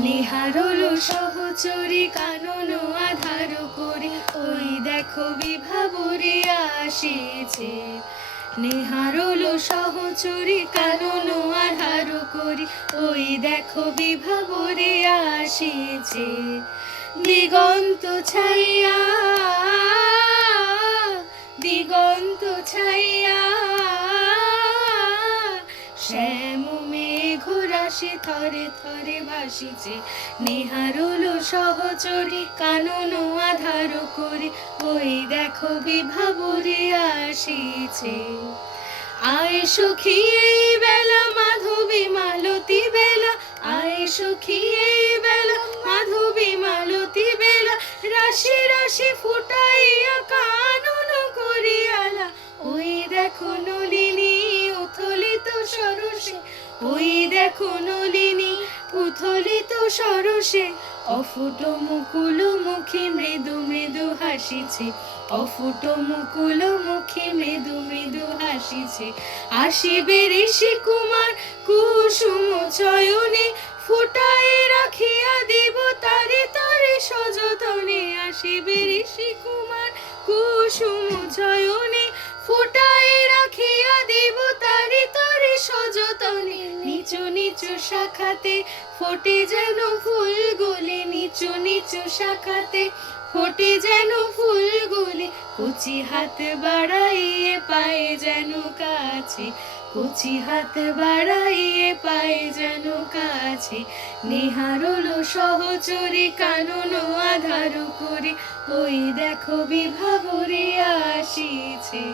নেহারলো সহচরী কানন আধার করি, ওই দেখো বিভাবরী আসিছে। নেহারলো সহচরী কানন আধার করি, ওই দেখো বিভাবরী আসিছে। দিগন্ত ছাইয়া, দিগন্ত ছাইয়া শ্যাম মেঘ রাশি থরে থরে ভাসিছে। নেহারলো সহচরী কানন আধার করি, ওই দেখো বিভাবরী আসিছে। আয় সখী এই বেলা মাধবী মালতী বেলা, আয় সখী এই বেলা মাধবী মালতী বেলা, রাশি রাশি ফুটাইয়া কানন করিয়ালা। ওই দেখো নলিনী উথলিত সরসে, ওই দেখো নলিনী উথলিত সরসে, অফুট মুকুল মুখে মৃদু মৃদু হাসিছে। অফুট মুকুল মুখে মৃদু মৃদু হাসিছে। আসিবে ঋষি কুমার কুসুম চয়নে, ফুটায় রাখিয়া দিব তারে তারে সযতনে। আসিবে ঋষি কুমার কুসুম চয়নে, ফুটায় রাখিয়া দিব তারে তারে সযতনে। নিচু নিচু শাখাতে ফোটে যেন ফুলগুলি, নিচু নিচু শাখাতে ফোটে যেন ফুলগুলি, কচি হাত বাড়াইয়ে পায়ে যেন কাছে, কচি হাত বাড়াইয়ে পায়ে যেন কাছে। নেহারলো সহচরী কানন আধার করি, ওই দেখো বিভাবরী আসিছে।